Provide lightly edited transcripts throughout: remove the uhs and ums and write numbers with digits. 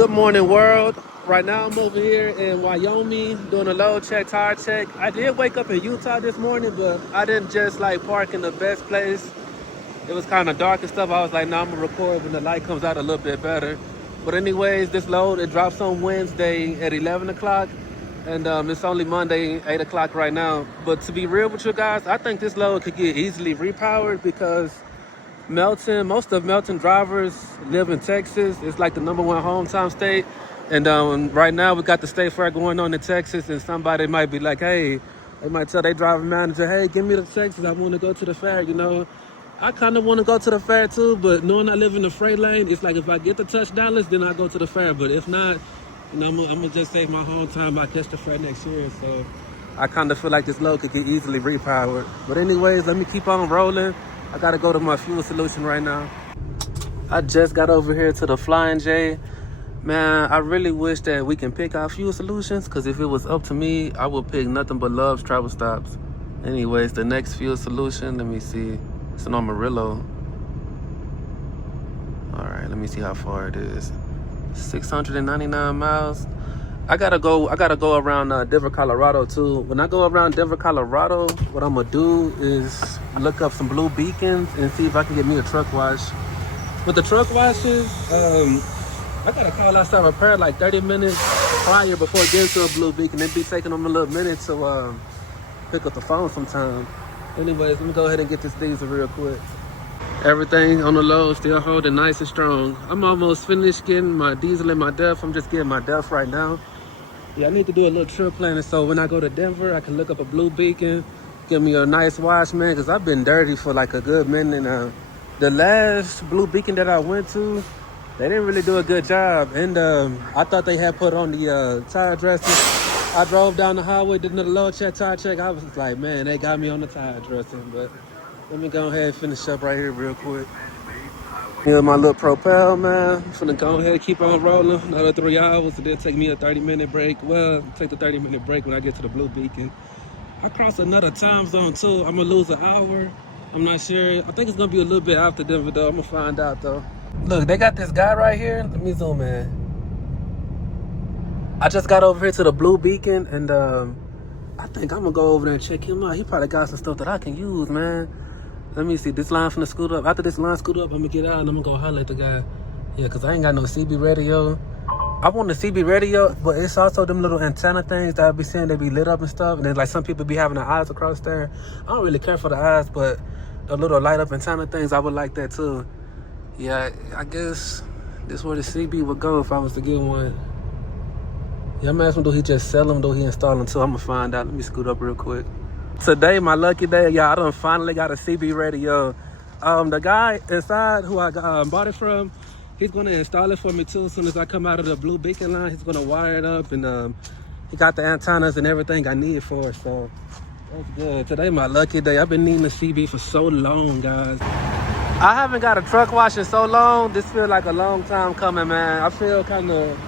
Good morning, world. Right now, I'm over here in Wyoming doing a load check, tire check. I did wake up in Utah this morning, but I didn't just like park in the best place. It was kind of dark and stuff. I was like, nah, I'm gonna record when the light comes out a little bit better. But anyways, this load, it drops on Wednesday at 11 o'clock. And it's only Monday, 8 o'clock right now. But to be real with you guys, I think this load could get easily repowered because Melton, most of Melton drivers live in Texas. It's like the #1 hometown state. And right now we got the state fair going on in Texas, and somebody might be like, hey, they might tell their driver manager, hey, give me the Texas, I want to go to the fair, you know. I kind of want to go to the fair too, but knowing I live in the freight lane, it's like if I get the touch dollars, then I go to the fair. But if not, you know, I'm going to just save my home time. I catch the fair next year. So I kind of feel like this load could get easily repowered. But anyways, let me keep on rolling. I gotta go to my fuel solution right now. I just got over here to the Flying J. Man, I really wish that we can pick our fuel solutions, because if it was up to me, I would pick nothing but Love's Travel Stops. Anyways, the next fuel solution, let me see. It's in Amarillo. All right, let me see how far it is. 699 miles. I gotta go around Denver, Colorado too. When I go around Denver, Colorado, what I'm gonna do is look up some blue beacons and see if I can get me a truck wash. With the truck washes, I gotta call outside repair like 30 minutes prior before getting to a blue beacon. It'd be taking them a little minute to pick up the phone sometime. Anyways, let me go ahead and get this diesel real quick. Everything on the load still holding nice and strong. I'm almost finished getting my diesel and my DEF. I'm just getting my DEF right now. Yeah, I need to do a little trip planning so when I go to Denver, I can look up a blue beacon, give me a nice wash, man, because I've been dirty for like a good minute. And the last blue beacon that I went to, they didn't really do a good job. And I thought they had put on the tire dressing. I drove down the highway, did another load check, tire check. I was like, man, they got me on the tire dressing. But let me go ahead and finish up right here real quick. Here's my little Propel, man. I'm finna go ahead and keep on rolling. Another 3 hours. It did take me a 30-minute break. Well, take the 30-minute break when I get to the blue beacon. I cross another time zone too. I'm gonna lose an hour. I'm not sure. I think it's gonna be a little bit after Denver though. I'm gonna find out though. Look, they got this guy right here. Let me zoom in. I just got over here to the blue beacon, and I think I'm gonna go over there and check him out. He probably got some stuff that I can use, man. Let me see, this line finna scoot up. After this line scoot up, I'm gonna get out and I'm gonna go holler at the guy. Yeah, cause I ain't got no CB radio. I want a CB radio, but it's also them little antenna things that I be seeing, they be lit up and stuff. And then like some people be having the eyes across there. I don't really care for the eyes, but the little light up antenna things, I would like that too. Yeah, I guess this where the CB would go if I was to get one. Yeah, I'm asking, do he just sell them, do he install them too? I'm gonna find out. Let me scoot up real quick. Today, my lucky day, y'all, I done finally got a CB radio. The guy inside who I bought it from, he's gonna install it for me too. As soon as I come out of the blue beacon line, he's gonna wire it up, and he got the antennas and everything I need for it, so that's good. Today, my lucky day. I've been needing a CB for so long, guys. I haven't got a truck wash in so long. This feels like a long time coming, man. I feel kind of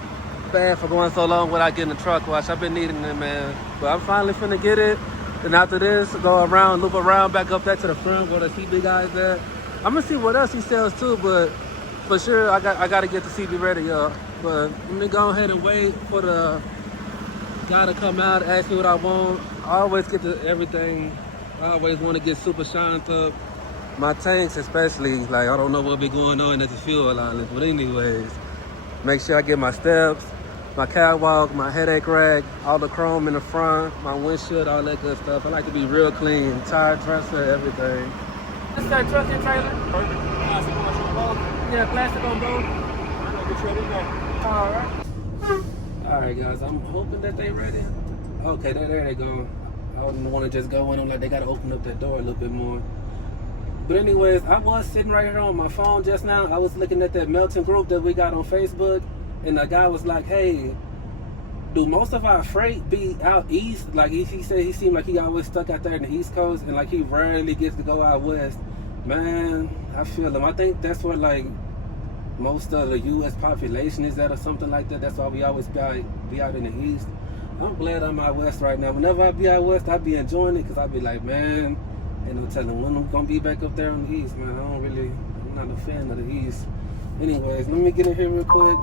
bad for going so long without getting a truck wash. I've been needing it, man. But I'm finally finna get it. And after this, go around, loop around, back up there to the front, go to the CB guys there. I'm gonna see what else he sells too, but for sure, I gotta get the CB radio. But let me go ahead and wait for the guy to come out, ask me what I want. I always get to everything. I always want to get super shined up. My tanks especially, like I don't know what be going on at the fuel line. But anyways, make sure I get my steps, my catwalk, my headache rack, all the chrome in the front, my windshield, all that good stuff. I like to be real clean, tire dresser, everything. This is our truck and trailer. Perfect. Plastic on both. Yeah, plastic on both. I'll get ready to go. All right. All right, guys, I'm hoping that they ready. Okay, there they go. I don't want to just go in them like they got to open up that door a little bit more. But anyways, I was sitting right here on my phone just now. I was looking at that Melton group that we got on Facebook. And the guy was like, hey, do most of our freight be out east? Like he said he seemed like he always stuck out there in the East Coast, and like he rarely gets to go out west. Man, I feel him. I think that's where like most of the U.S. population is at or something like that. That's why we always be out in the East. I'm glad I'm out west right now. Whenever I be out west, I be enjoying it because I be like, man, ain't no telling when I'm going to be back up there in the East, man. I'm not a fan of the East. Anyways, let me get in here real quick.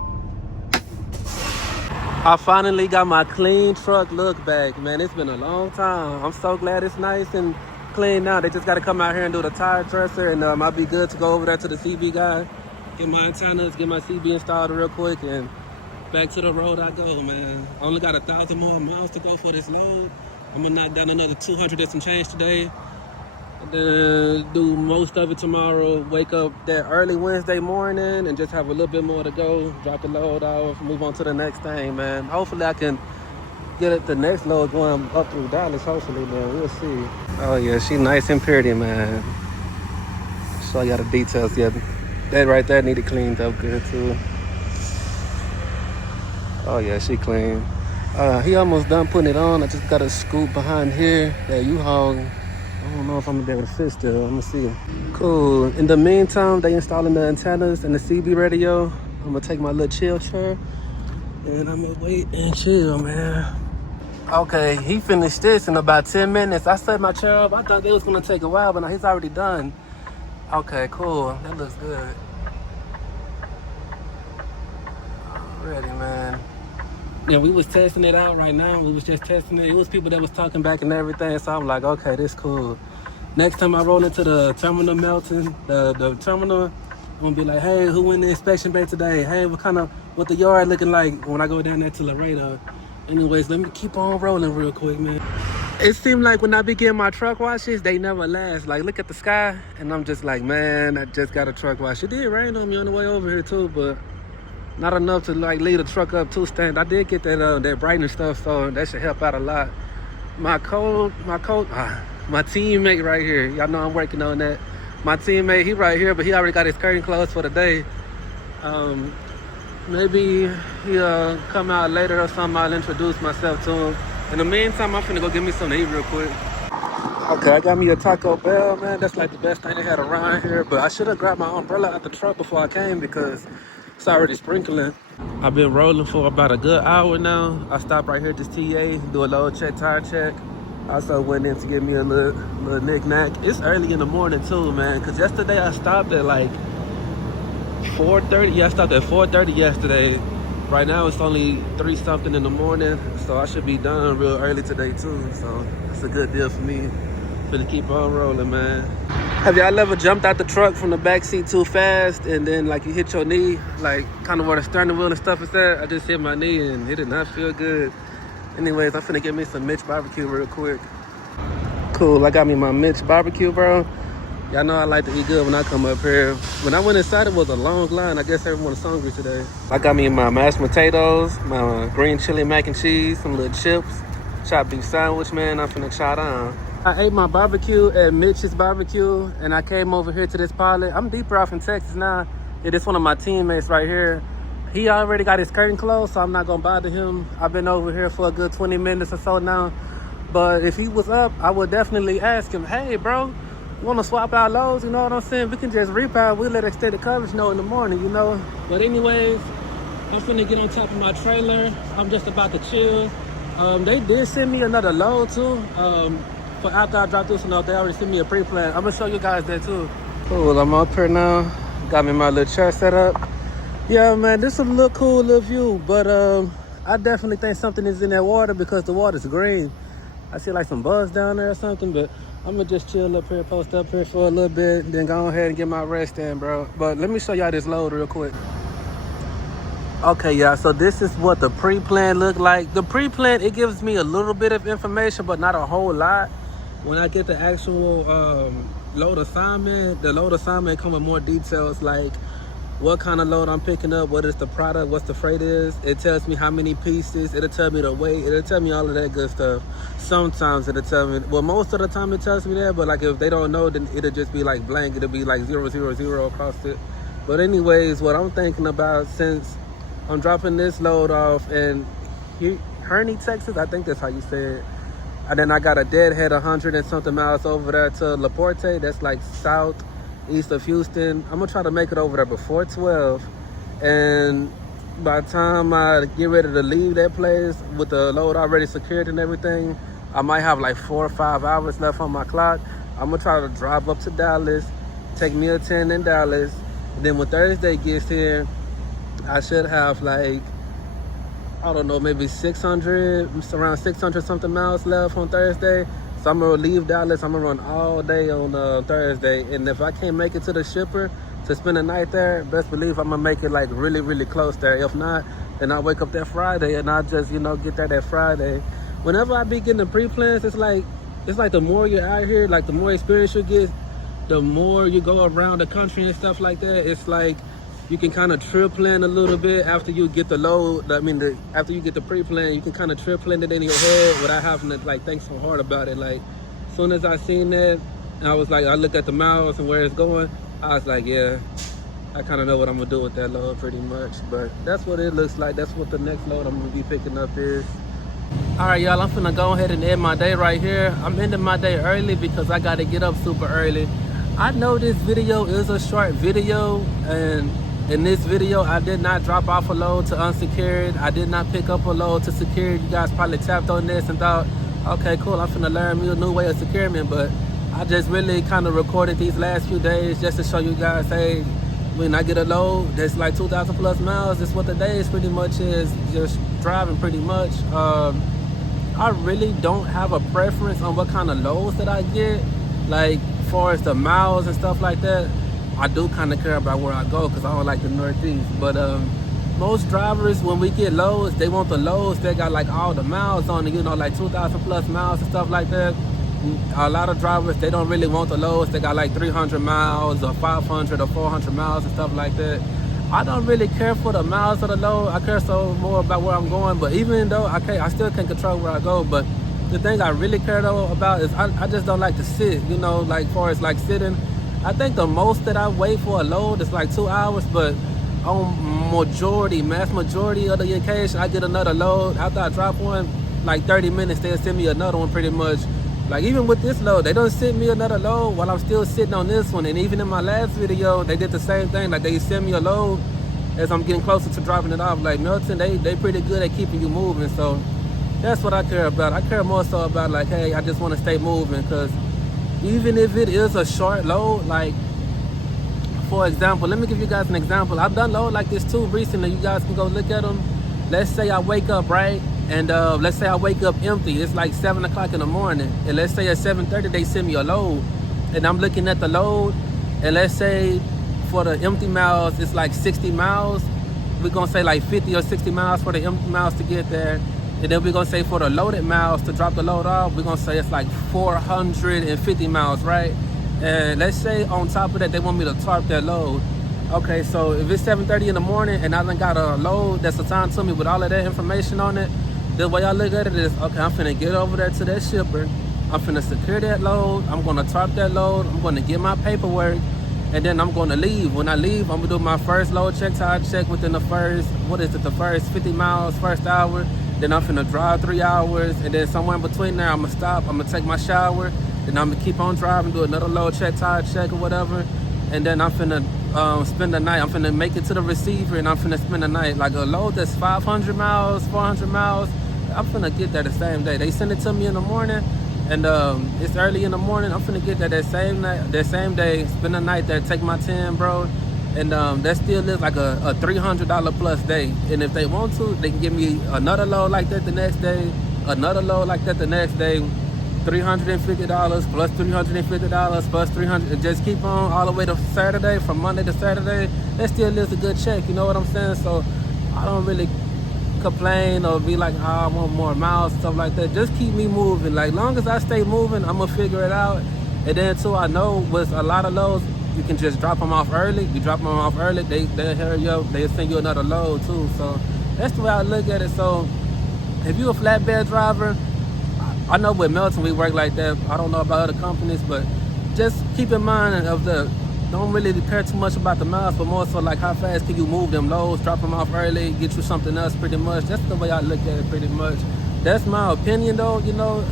I finally got my clean truck look back, man. It's been a long time. I'm so glad it's nice and clean now. They just got to come out here and do the tire dresser, and I'll be good to go over there to the CB guy, get my antennas, get my CB installed real quick, and back to the road I go, man. I only got 1,000 more miles to go for this load. I'm gonna knock down another 200 and some change today. Then do most of it tomorrow. Wake up that early Wednesday morning and just have a little bit more to go. Drop the load off, move on to the next thing, man. Hopefully I can get the next load going up through Dallas. Hopefully, man. We'll see. Oh yeah, she nice and pretty, man. So I got the details. Yeah, that right there needed cleaned up good too. Oh yeah, she clean. He almost done putting it on. I just got a scoop behind here that U-Haul. I don't know if I'm gonna be able to fit still. I'm gonna see. Cool. In the meantime, they installing the antennas and the CB radio. I'm gonna take my little chill chair and I'm gonna wait and chill, man. Okay, he finished this in about 10 minutes. I set my chair up. I thought it was gonna take a while, but now he's already done. Okay, cool. That looks good. Ready, man. Yeah, we was testing it out right now. We was just testing it. It was people that was talking back and everything. So I'm like, okay, this cool. Next time I roll into the terminal Melton, the terminal, I'm gonna be like, hey, who in the inspection bay today? Hey, what the yard looking like when I go down there to Laredo? Anyways, let me keep on rolling real quick, man. It seemed like when I be getting my truck washes, they never last. Like, look at the sky, and I'm just like, man, I just got a truck wash. It did rain on me on the way over here too, but not enough to like leave the truck up too stand. I did get that brightening stuff, so that should help out a lot. My teammate right here. Y'all know I'm working on that. My teammate, he right here, but he already got his curtain closed for the day. Maybe he'll come out later or something. I'll introduce myself to him. In the meantime, I'm finna go get me something to eat real quick. Okay, I got me a Taco Bell, man. That's like the best thing they had around here. But I should have grabbed my umbrella out the truck before I came because it's already sprinkling. I've been rolling for about a good hour now. I stopped right here at this TA, do a load check, tire check. I also went in to get me a little knick-knack. It's early in the morning too, man, because yesterday I stopped at like 4:30. Yeah, I stopped at 4:30 yesterday. Right now it's only 3 something in the morning, so I should be done real early today too. So it's a good deal for me. Finna keep on rolling, man. Have y'all ever jumped out the truck from the back seat too fast and then like you hit your knee, like kind of where the steering wheel and stuff is at? I just hit my knee and it did not feel good. Anyways, I'm finna get me some Mitch barbecue real quick. Cool, I got me my Mitch barbecue, bro. Y'all know I like to eat good when I come up here. When I went inside, it was a long line. I guess everyone's hungry today. I got me my mashed potatoes, my green chili mac and cheese, some little chips, chopped beef sandwich, man. I'm finna chow down. I ate my barbecue at Mitch's Barbecue, and I came over here to this pilot. I'm deeper off in Texas now. Yeah, this one of my teammates right here. He already got his curtain closed, so I'm not gonna bother him. I've been over here for a good 20 minutes or so now. But if he was up, I would definitely ask him, hey, bro, wanna swap out loads? You know what I'm saying? We can just repower. We'll let extended coverage know in the morning, you know? But anyways, I'm finna get on top of my trailer. I'm just about to chill. They did send me another load too. But after I dropped this one off, they already sent me a pre-plan. I'm gonna show you guys that too. Cool, I'm up here now. Got me my little chair set up. Yeah, man, this is a little cool little view, but I definitely think something is in that water because the water's green. I see like some bugs down there or something, but I'm gonna just chill up here, post up here for a little bit, and then go ahead and get my rest in, bro. But let me show y'all this load real quick. Okay, y'all, so this is what the pre-plan look like. The pre-plan, it gives me a little bit of information, but not a whole lot. When I get the actual load assignment, the load assignment come with more details like what kind of load I'm picking up, what is the product, what's the freight is. It tells me how many pieces, it'll tell me the weight, it'll tell me all of that good stuff. Sometimes it'll tell me, well, most of the time it tells me that, but like if they don't know, then it'll just be like blank, it'll be like 000 across it. But anyways, what I'm thinking about, since I'm dropping this load off in Kearney, Texas, I think that's how you say it. And then I got a deadhead 100 and something miles over there to La Porte. That's like southeast of Houston. I'm gonna try to make it over there before 12. And by the time I get ready to leave that place with the load already secured and everything, I might have like 4 or 5 hours left on my clock. I'm gonna try to drive up to Dallas, take me a 10 in Dallas. And then when Thursday gets here, I should have like I don't know, maybe 600, around 600 something miles left on Thursday. So I'm gonna leave Dallas. I'm gonna run all day on Thursday, and if I can't make it to the shipper to spend the night there, best believe I'm gonna make it like really, really close there. If not, then I wake up that Friday and I just, get there that Friday. Whenever I be getting the pre-plans, it's like the more you're out here, like the more experience you get, the more you go around the country and stuff like that. It's like you can kind of trip plan a little bit after you get the load. After you get the pre-plan, you can kind of trip plan it in your head without having to like think so hard about it. Like, as soon as I seen that, I was like, I look at the miles and where it's going, I was like, yeah, I kind of know what I'm gonna do with that load pretty much. But that's what it looks like. That's what the next load I'm gonna be picking up is. All right, y'all, I'm finna go ahead and end my day right here. I'm ending my day early because I gotta get up super early. I know this video is a short video, and in this video, I did not drop off a load to unsecured. I did not pick up a load to secured. You guys probably tapped on this and thought, okay, cool, I'm finna learn me a new way of securing, but I just really kind of recorded these last few days just to show you guys, hey, when I get a load that's like 2,000 plus miles, that's what the days pretty much is, just driving pretty much. I really don't have a preference on what kind of loads that I get, like as far as the miles and stuff like that. I do kind of care about where I go because I don't like the Northeast. But most drivers, when we get loads, they want the loads that got like all the miles on it, like 2,000 plus miles and stuff like that. A lot of drivers, they don't really want the loads that got like 300 miles or 500 or 400 miles and stuff like that. I don't really care for the miles of the load. I care so more about where I'm going. But even though I still can't control where I go. But the thing I really care though about is I just don't like to sit, like as far as like sitting. I think the most that I wait for a load is like 2 hours, but on mass majority of the occasion, I get another load. After I drop one, like 30 minutes, they'll send me another one pretty much. Like even with this load, they don't send me another load while I'm still sitting on this one. And even in my last video, they did the same thing. Like they send me a load as I'm getting closer to dropping it off. Like Melton, they pretty good at keeping you moving. So that's what I care about. I care more so about like, hey, I just want to stay moving, because even if it is a short load, like for example, let me give you guys an example. I've done load like this too recently. You guys can go look at them. Let's say I wake up, right? And let's say I wake up empty. It's like 7 o'clock in the morning. And let's say at 7:30 they send me a load. And I'm looking at the load. And let's say for the empty miles, it's like 60 miles. We're gonna say like 50 or 60 miles for the empty miles to get there. And then we're gonna say for the loaded miles to drop the load off, we're gonna say it's like 450 miles, right? And let's say on top of that, they want me to tarp that load. Okay, so if it's 7:30 in the morning and I done got a load that's assigned to me with all of that information on it, the way I look at it is, okay, I'm finna get over there to that shipper. I'm finna secure that load. I'm gonna tarp that load. I'm gonna get my paperwork, and then I'm gonna leave. When I leave, I'm gonna do my first load check. So I check within the first 50 miles, first hour. Then I'm finna drive 3 hours, and then somewhere in between there, I'm gonna stop, I'm gonna take my shower, then I'm gonna keep on driving, do another load check, tire check or whatever, and then I'm finna spend the night. I'm finna make it to the receiver, and I'm finna spend the night. Like a load that's 500 miles, 400 miles, I'm finna get there the same day. They send it to me in the morning, and it's early in the morning. I'm finna get there that same night, that same day, spend the night there, take my 10, bro. And that still is like a $300 plus day. And if they want to, they can give me another load like that the next day, another load like that the next day, $350 plus $350 plus $300, and just keep on all the way to Saturday, from Monday to Saturday. That still is a good check, you know what I'm saying? So I don't really complain or be like, oh, I want more miles and stuff like that. Just keep me moving. Like, long as I stay moving, I'm gonna figure it out. And then too, I know with a lot of loads, you can just drop them off early. You drop them off early, they'll hurry up, they'll send you another load too. So that's the way I look at it. So if you're a flatbed driver, I know with Melton we work like that. I don't know about other companies, but just keep in mind don't really care too much about the miles, but more so like how fast can you move them loads, drop them off early, get you something else pretty much. That's the way I look at it pretty much. That's my opinion though,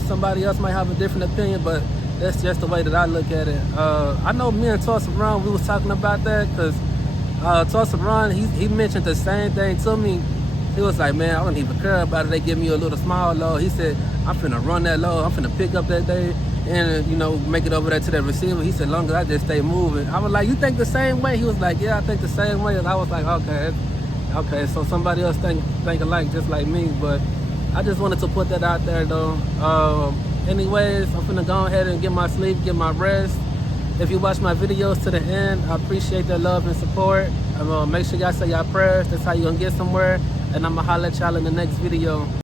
somebody else might have a different opinion, but that's just the way that I look at it. I know me and Tulsa Ron, we was talking about that, because Tulsa Ron, he mentioned the same thing to me. He was like, man, I don't even care about it. They give me a little small load. He said, I'm finna run that load. I'm finna pick up that day and, make it over there to that receiver. He said, long as I just stay moving. I was like, you think the same way? He was like, yeah, I think the same way. And I was like, okay, Okay, so somebody else think alike, just like me. But I just wanted to put that out there, though. Anyways, I'm finna go ahead and get my sleep, get my rest. If you watch my videos to the end, I appreciate that love and support. Make sure y'all say y'all prayers. That's how you gonna get somewhere. And I'ma holler at y'all in the next video.